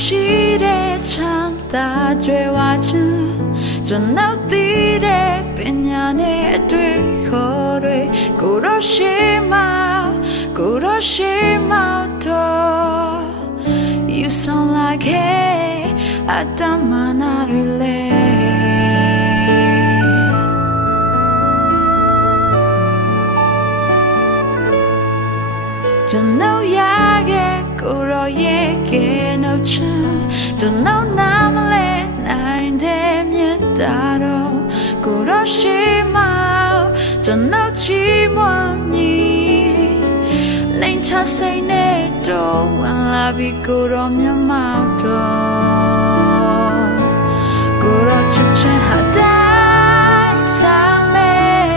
ရှိတဲ့ချမ်းသာကြွယ်ဝခြင်းကျွန်တော်သိတဲ့ပညာနဲ့အတွေ့ခေါ်တွေကိုတော့ရှိမှတော့ You sound like hey အတမနာတွေလေကျွန်တော်ရခဲ့ကိုရောရဲ့ကဲနှုတ်ချကျွန်တော်နားမလဲနိုင်တဲ့မြတ်တာတော့ကိုရောရှိမှကျွန်တော်ချီးမွမ်းမည်နိုင်ချစိတ်နဲ့တော့ဝင်လာပြီးကိုရောမြတ်မောက်တော့ကိုရောချစ်ချင်ဟာတိုင်းစားမယ်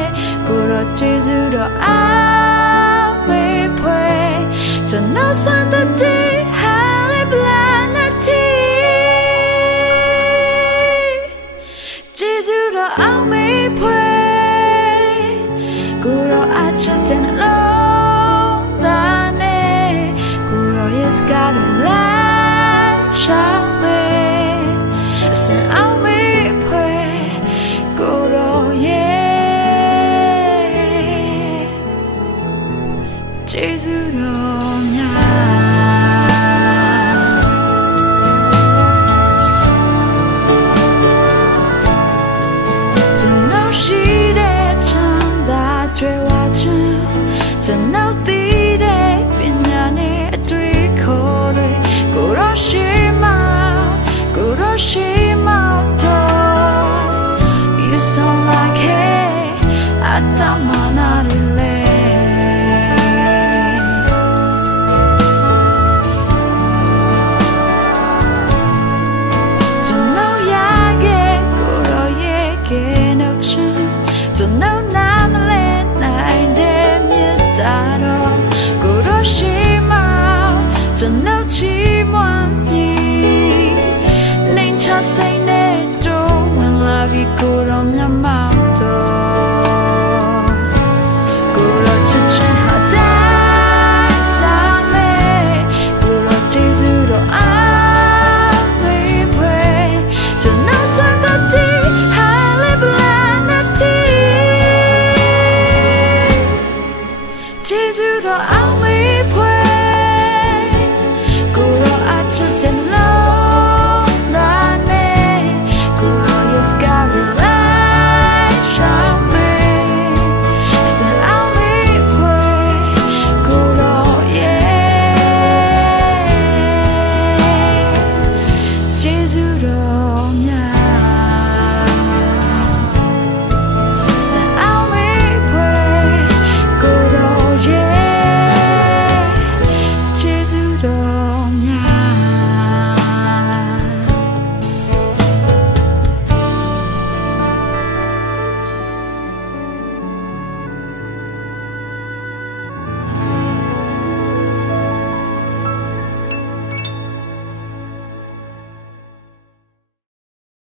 ကိုရောကျေးဇူးတော်အားမေးဖွယ်ကျွန်တော်စွမ်းတဲ့ဟာလေးပလာနာတီကျေးဇူးတော်အားမေးဖွယ်ကိုရောအချစ်တဲ့လုံးသားနဲ့ကိုရော yes got a light shine me အစင်အောင်မေးဖွယ်ကိုရောရဲ့ကျေးဇူးတော်ကျွန်တော်ရှိတဲ့ချမ်းသာကြွယ်ဝခြင်းကျွန်တော်သိတဲ့ပညာနဲ့အတွေ့ခေါ်တွေကိုရောရှိမှတော့ You sound like hey အတမနာလေကျွန်တော်